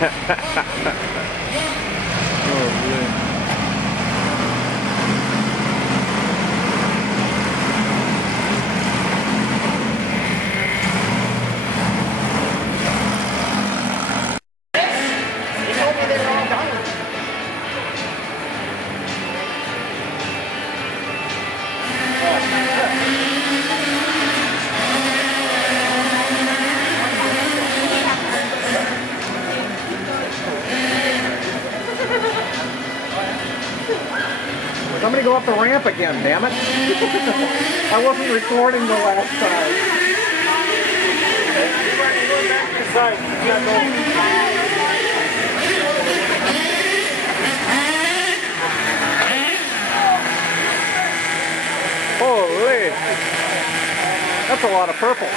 man. Somebody go up the ramp again, damn it. I wasn't recording the last time. Holy! That's a lot of purple.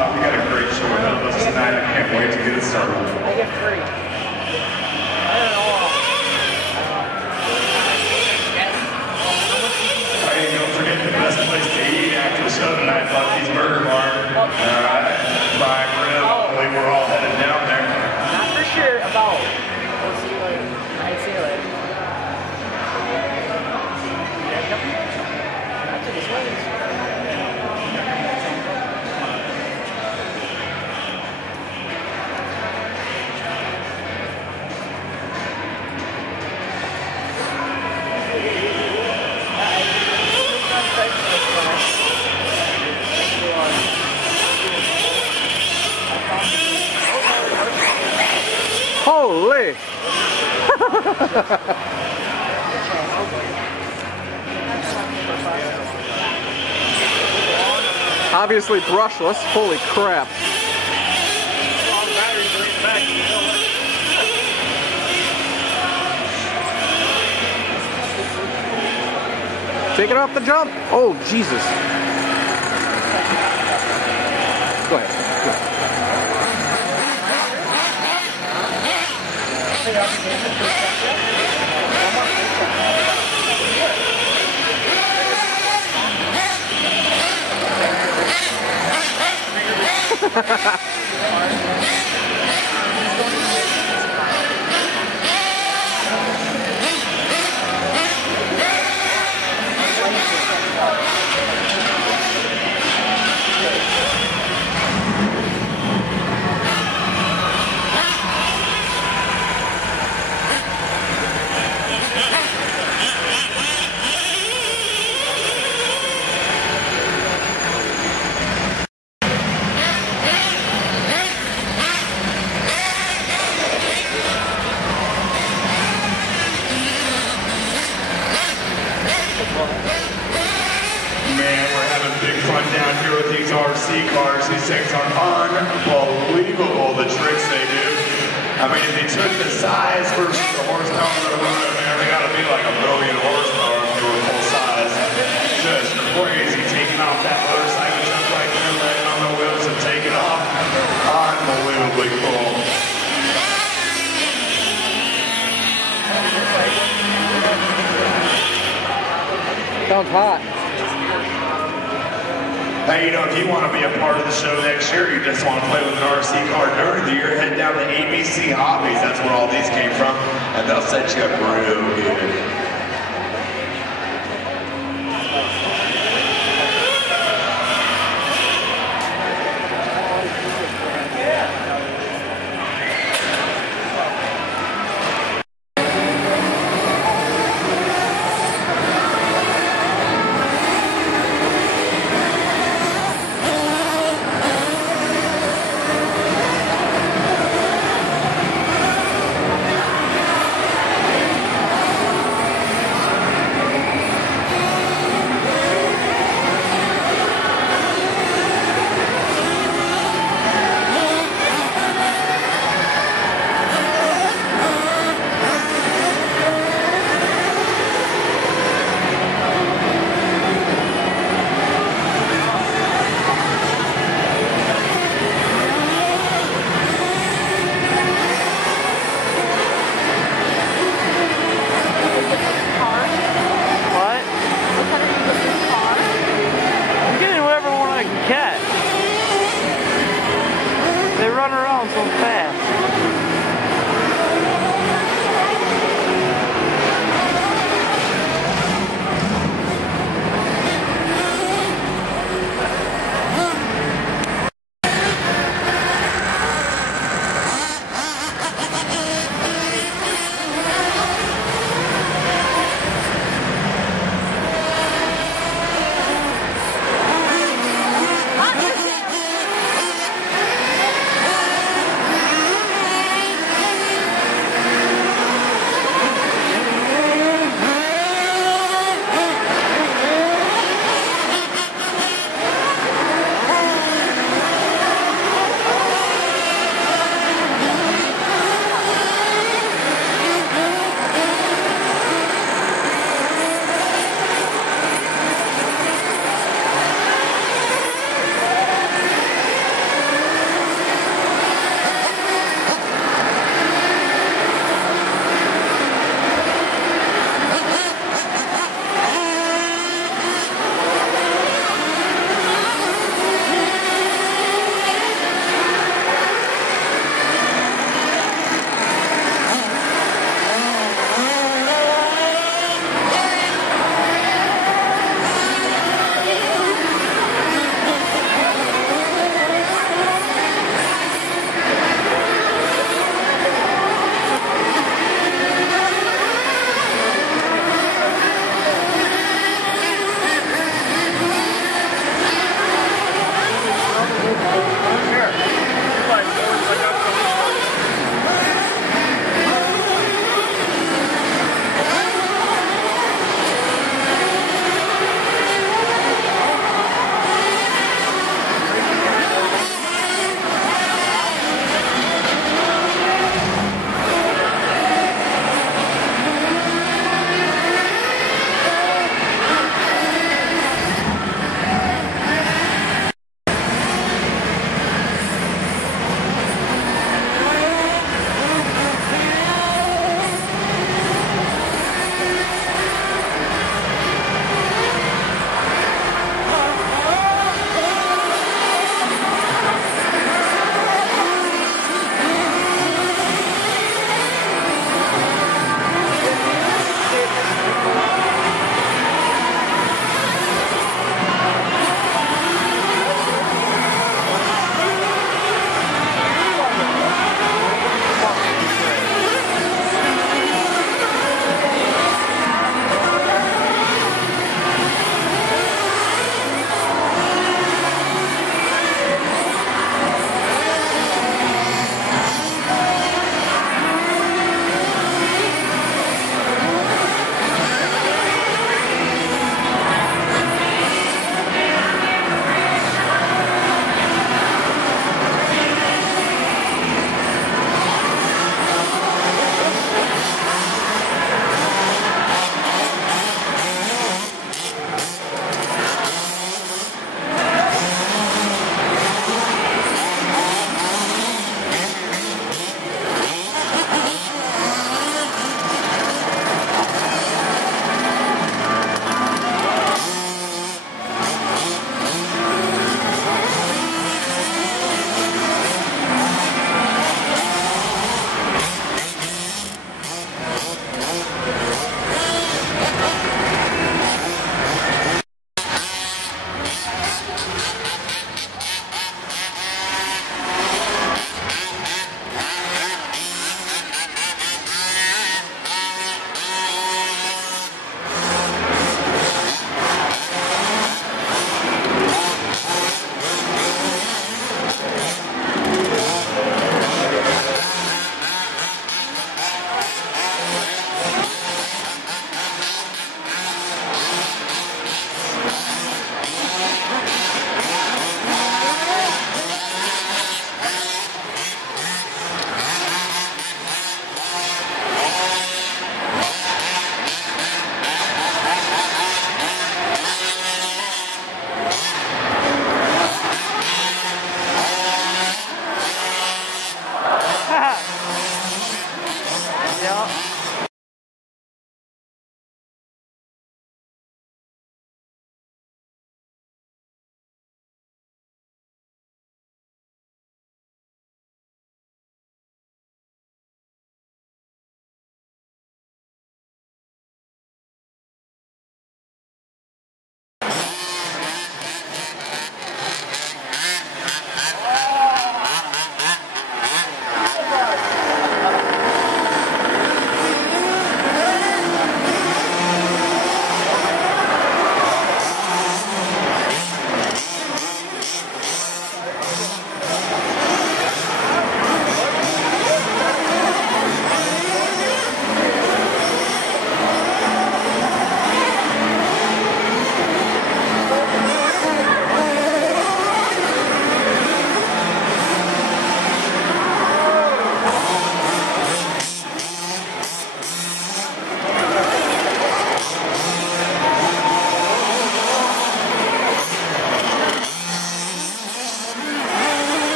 We got a great show ahead of us tonight. I can't wait to get it started. I get 3. I don't know. Hey, don't forget the best place to eat after the show tonight, Bucky's Burger Bar. Alright, prime rib. I believe we're all headed down there. Not for sure about. We'll see you later. I'll see you later. Not to the swings. Holy! Obviously brushless. Holy crap. Take it off the jump. Oh, Jesus. Go ahead. Go ahead. Down here with these RC cars, these things are unbelievable, the tricks they do. I mean, if they took the size versus the horsepower of the road, man, they gotta be like 1 million horsepower if they were full size. Just crazy, taking off that motorcycle jump right there, letting on the wheels and taking off. Unbelievably cool. Sounds hot. Hey, you know, if you want to be a part of the show next year, you just want to play with an RC car during the year, head down to ABC Hobbies. That's where all these came from, and they'll set you up real good. They run around so fast.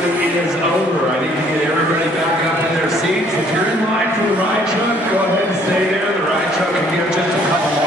party is over. I need to get everybody back up in their seats. If you're in line for the ride truck, go ahead and stay there. The ride truck will give just a couple